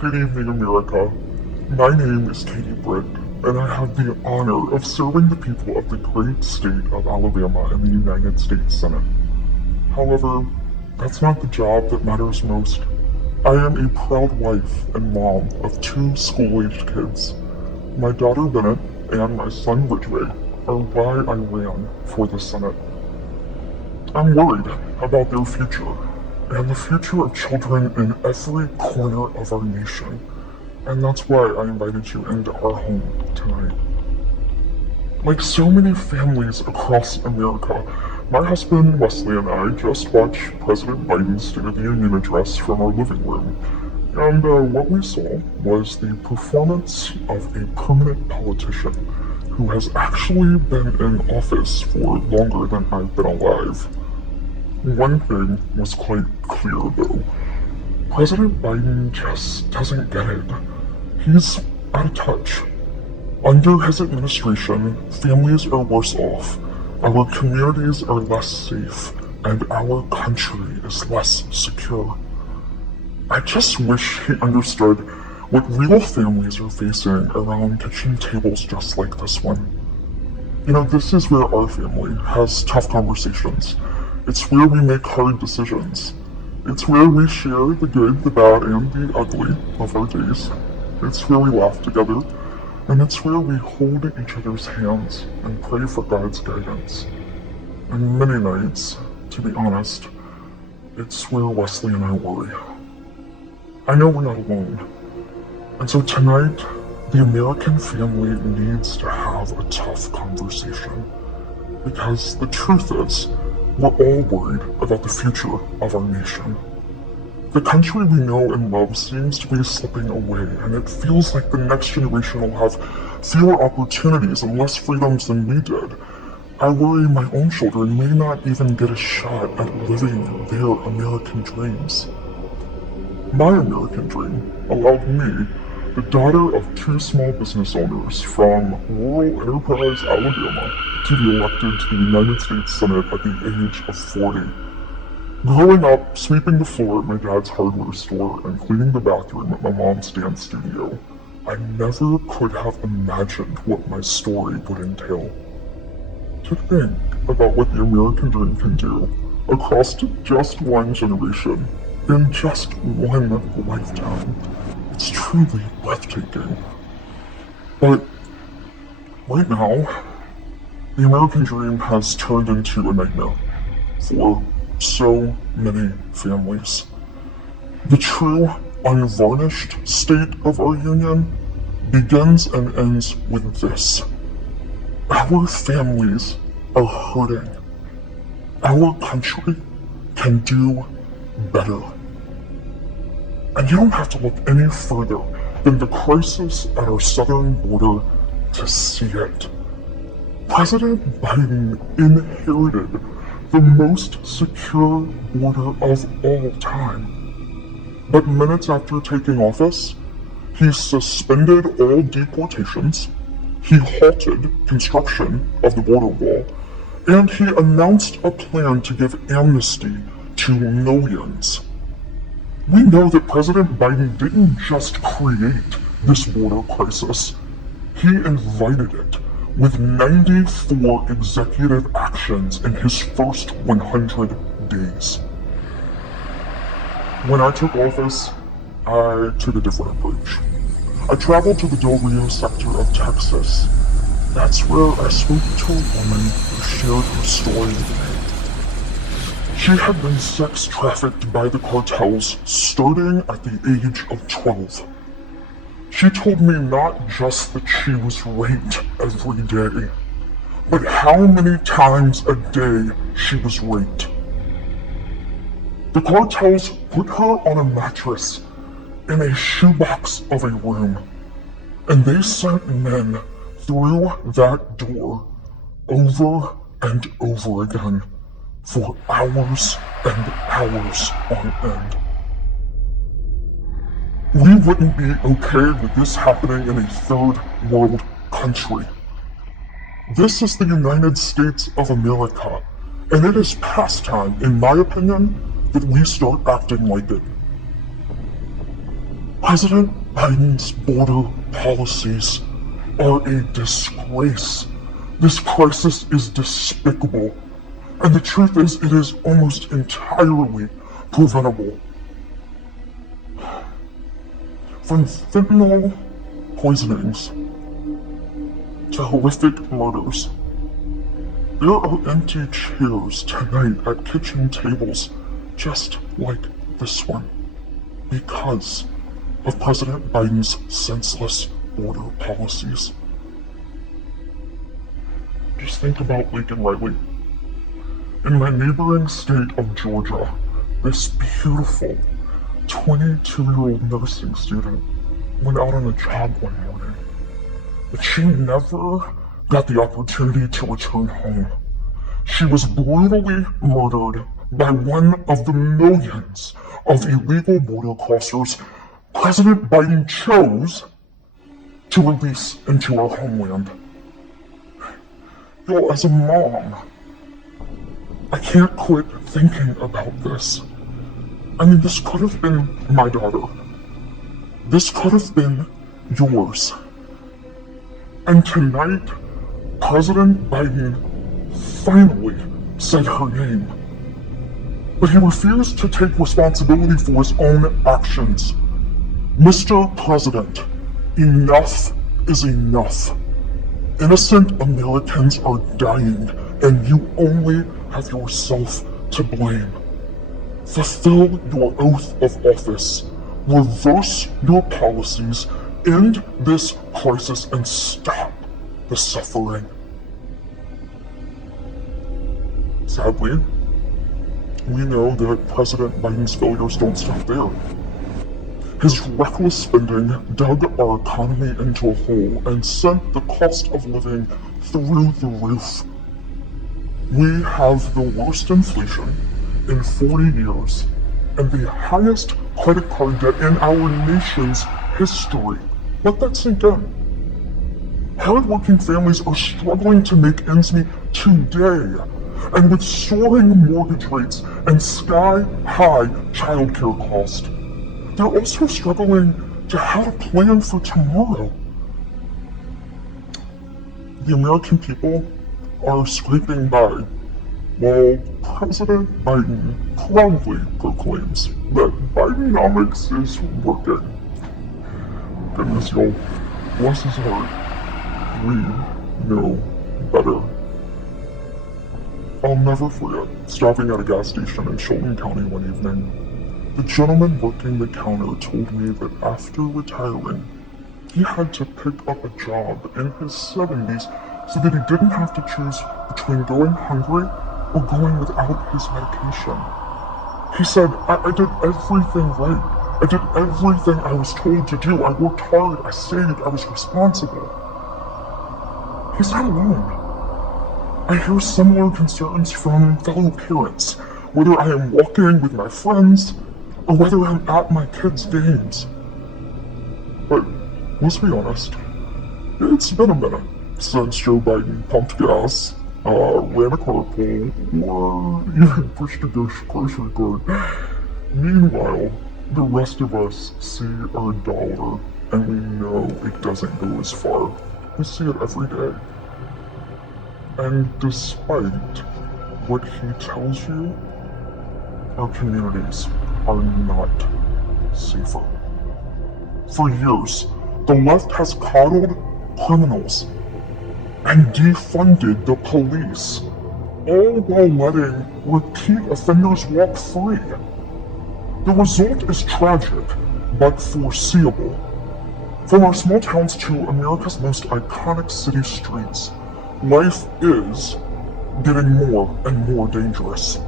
Good evening, America. My name is Britt, and I have the honor of serving the people of the great state of Alabama in the United States Senate. However, that's not the job that matters most. I am a proud wife and mom of 2 school-aged kids. My daughter Bennett and my son Ridgway are why I ran for the Senate. I'm worried about their future and the future of children in every corner of our nation. And that's why I invited you into our home tonight. Like so many families across America, my husband Wesley and I just watched President Biden's State of the Union address from our living room. And what we saw was the performance of a permanent politician who has actually been in office for longer than I've been alive. One thing was quite clear, though. President Biden just doesn't get it. He's out of touch. Under his administration, families are worse off, our communities are less safe, and our country is less secure. I just wish he understood what real families are facing around kitchen tables just like this one. You know, this is where our family has tough conversations. It's where we make hard decisions. It's where we share the good, the bad, and the ugly of our days. It's where we laugh together, and it's where we hold each other's hands and pray for God's guidance. And many nights, to be honest, it's where Wesley and I worry. I know we're not alone. And so tonight, the American family needs to have a tough conversation. Because the truth is, we're all worried about the future of our nation. The country we know and love seems to be slipping away, and it feels like the next generation will have fewer opportunities and less freedoms than we did. I worry my own children may not even get a shot at living their American dreams. My American dream allowed me, the daughter of 2 small business owners from rural Enterprise, Alabama, to be elected to the United States Senate at the age of 40. Growing up, sweeping the floor at my dad's hardware store and cleaning the bathroom at my mom's dance studio, I never could have imagined what my story would entail. To think about what the American dream can do across just one generation, in just one lifetime, it's truly breathtaking. But right now, the American dream has turned into a nightmare for so many families. The true, unvarnished state of our union begins and ends with this. Our families are hurting. Our country can do better. And you don't have to look any further than the crisis at our southern border to see it. President Biden inherited the most secure border of all time. But minutes after taking office, he suspended all deportations, he halted construction of the border wall, and he announced a plan to give amnesty to millions. We know that President Biden didn't just create this border crisis, he invited it with 94 executive actions in his first 100 days. When I took office, I took a different approach. I traveled to the Del Rio sector of Texas. That's where I spoke to a woman who shared her story with me. She had been sex trafficked by the cartels starting at the age of 12. She told me not just that she was raped every day, but how many times a day she was raped. The cartels put her on a mattress in a shoebox of a room, and they sent men through that door over and over again for hours and hours on end. We wouldn't be okay with this happening in a third world country. This is the United States of America, and it is past time, in my opinion, that we start acting like it. President Biden's border policies are a disgrace. This crisis is despicable. And the truth is, it is almost entirely preventable. From fentanyl poisonings to horrific murders, there are empty chairs tonight at kitchen tables just like this one because of President Biden's senseless border policies. Just think about Lincoln Riley. In my neighboring state of Georgia, this beautiful 22-year-old nursing student went out on a job one morning, but she never got the opportunity to return home. She was brutally murdered by one of the millions of illegal border crossers President Biden chose to release into our homeland. Yo, as a mom, I can't quit thinking about this. I mean, this could have been my daughter. This could have been yours. And tonight, President Biden finally said her name. But he refused to take responsibility for his own actions. Mr. President, enough is enough. Innocent Americans are dying, and you only have yourself to blame. Fulfill your oath of office. Reverse your policies. End this crisis and stop the suffering. Sadly, we know that President Biden's failures don't stop there. His reckless spending dug our economy into a hole and sent the cost of living through the roof. We have the worst inflation in 40 years and the highest credit card debt in our nation's history. Let that sink in. Hardworking families are struggling to make ends meet today, and with soaring mortgage rates and sky-high childcare costs, they're also struggling to have a plan for tomorrow. The American people are scraping by, while President Biden proudly proclaims that Bidenomics is working. Goodness, y'all, bless his heart. We know better. I'll never forget stopping at a gas station in Chilton County one evening. The gentleman working the counter told me that after retiring, he had to pick up a job in his 70s so that he didn't have to choose between going hungry or going without his medication. He said, I did everything right. I did everything I was told to do. I worked hard, I saved, I was responsible. He's not alone. I hear similar concerns from fellow parents, whether I am walking with my friends or whether I'm at my kids' games. But let's be honest, it's been a minute since Joe Biden pumped gas, ran a carpool, or even pushed a grocery cart. Meanwhile, the rest of us see our dollar and we know it doesn't go as far. We see it every day. And despite what he tells you, our communities are not safer. For years, the left has coddled criminals and defunded the police, all while letting repeat offenders walk free. The result is tragic, but foreseeable. From our small towns to America's most iconic city streets, life is getting more and more dangerous.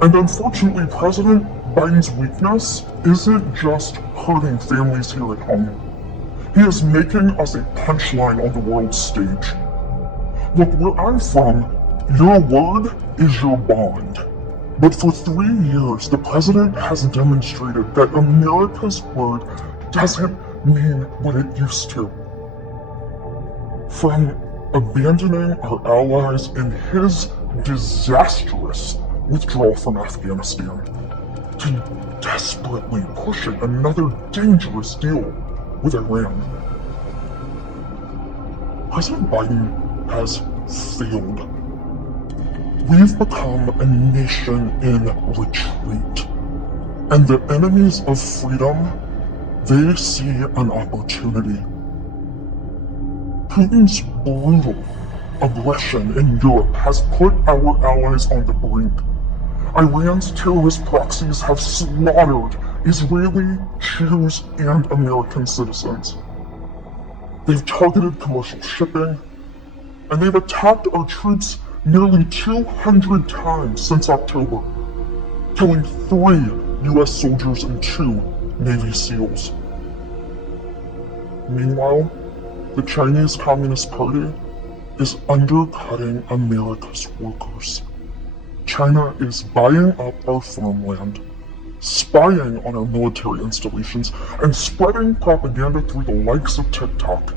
And unfortunately, President Biden's weakness isn't just hurting families here at home. He is making us a punchline on the world stage. Look, where I'm from, your word is your bond. But for 3 years, the president has demonstrated that America's word doesn't mean what it used to. From abandoning our allies in his disastrous withdrawal from Afghanistan, to desperately pushing another dangerous deal with Iran. President Biden has failed. We've become a nation in retreat. And the enemies of freedom, they see an opportunity. Putin's brutal aggression in Europe has put our allies on the brink. Iran's terrorist proxies have slaughtered Israeli, Jews, and American citizens. They've targeted commercial shipping, and they've attacked our troops nearly 200 times since October, killing 3 US soldiers and 2 Navy SEALs. Meanwhile, the Chinese Communist Party is undercutting America's workers. China is buying up our farmland, spying on our military installations, and spreading propaganda through the likes of TikTok.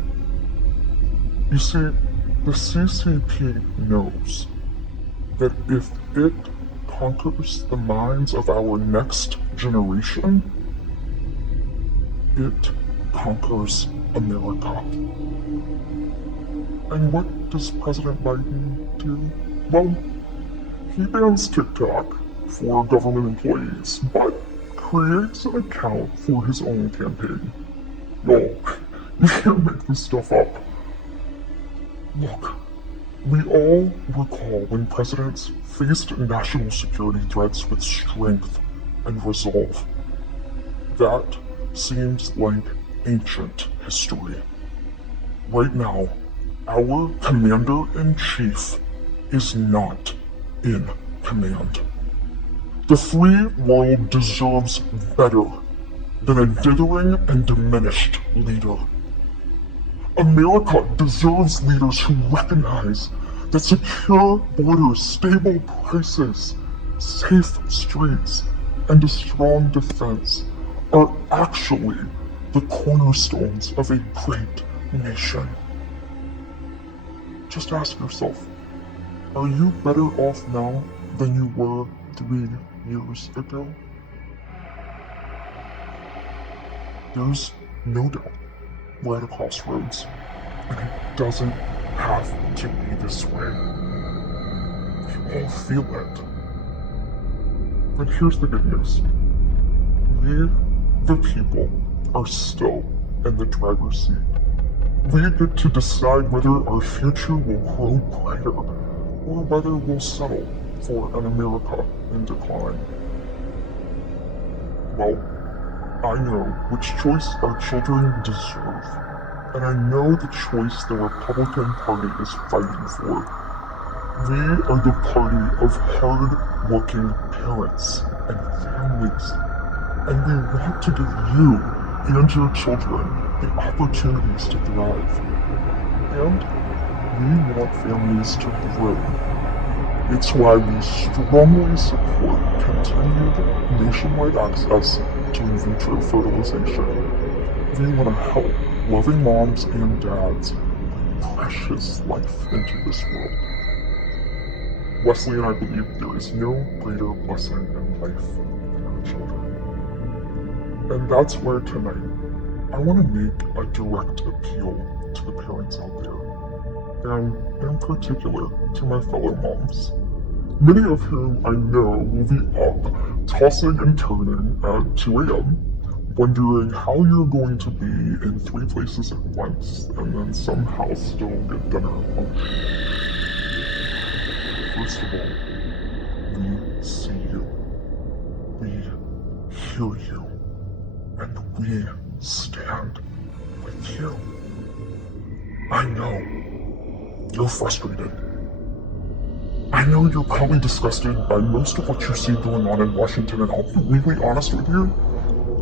You see, the CCP knows that if it conquers the minds of our next generation, it conquers America. And what does President Biden do? Well, he bans TikTok for government employees, but creates an account for his own campaign. No, you can't make this stuff up. Look, we all recall when presidents faced national security threats with strength and resolve. That seems like ancient history. Right now, our commander-in-chief is not in command. The free world deserves better than a dithering and diminished leader. America deserves leaders who recognize that secure borders, stable prices, safe streets, and a strong defense are actually the cornerstones of a great nation. Just ask yourself, are you better off now than you were 3 years ago? There's no doubt we're at a crossroads, and it doesn't have to be this way. We all feel it. But here's the good news. We, the people, are still in the driver's seat. We get to decide whether our future will grow brighter, or whether we'll settle for an America in decline. Well, I know which choice our children deserve, and I know the choice the Republican Party is fighting for. We are the party of hard-working parents and families, and we want to give you and your children the opportunities to thrive. And we want families to grow. It's why we strongly support continued nationwide access to in vitro fertilization. We want to help loving moms and dads bring precious life into this world. Wesley and I believe there is no greater blessing in life than our children. And that's why tonight I want to make a direct appeal to the parents out there, and in particular to my fellow moms, many of whom I know will be up, tossing and turning at 2 a.m., wondering how you're going to be in 3 places at once and then somehow still get dinner at lunch. First of all, we see you, we hear you, and we stand with you. I know you're frustrated. I know you're probably disgusted by most of what you see going on in Washington, and I'll be really honest with you,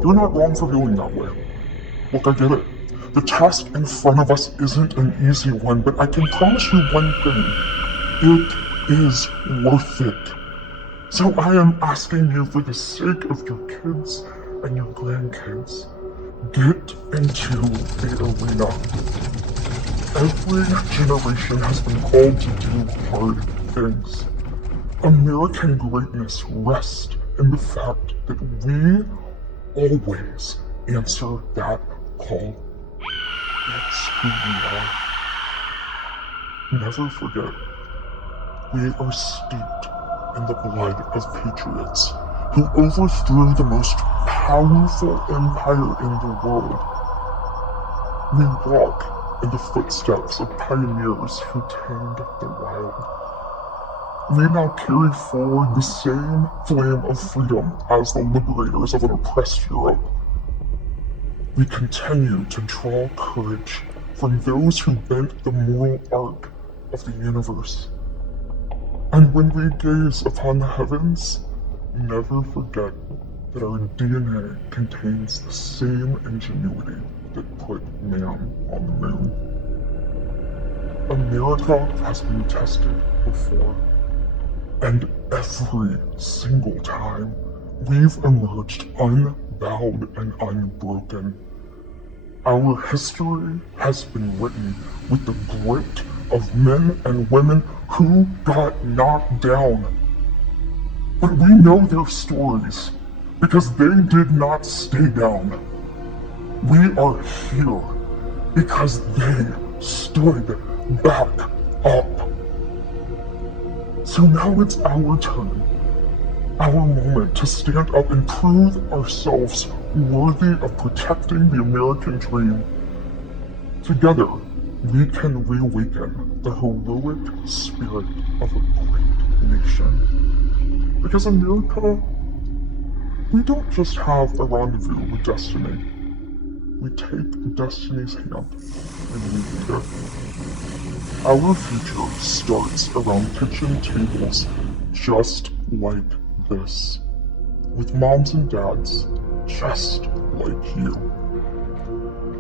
you're not wrong for feeling that way. Look, I get it. The task in front of us isn't an easy one, but I can promise you one thing. It is worth it. So I am asking you, for the sake of your kids and your grandkids, get into the arena. Every generation has been called to do hard things. American greatness rests in the fact that we always answer that call. That's who we are. Never forget, we are steeped in the blood of patriots who overthrew the most powerful empire in the world. We walk in the footsteps of pioneers who tamed the wild. We now carry forward the same flame of freedom as the liberators of an oppressed Europe. We continue to draw courage from those who bent the moral arc of the universe. And when we gaze upon the heavens, never forget that our DNA contains the same ingenuity that put man on the moon. America has been tested before, and every single time we've emerged unbowed and unbroken. Our history has been written with the grit of men and women who got knocked down. But we know their stories because they did not stay down. We are here because they stood back up. So now it's our turn, our moment to stand up and prove ourselves worthy of protecting the American dream. Together, we can reawaken the heroic spirit of a great nation. Because America, we don't just have a rendezvous with destiny. We take destiny's hand and we lead it. Our future starts around kitchen tables just like this, with moms and dads just like you.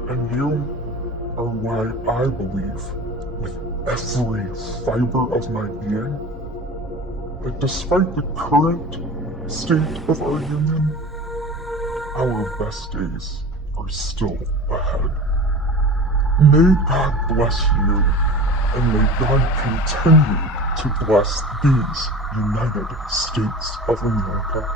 And you are why I believe, with every fiber of my being, that despite the current state of our union, our best days are still ahead. May God bless you, and may God continue to bless these United States of America.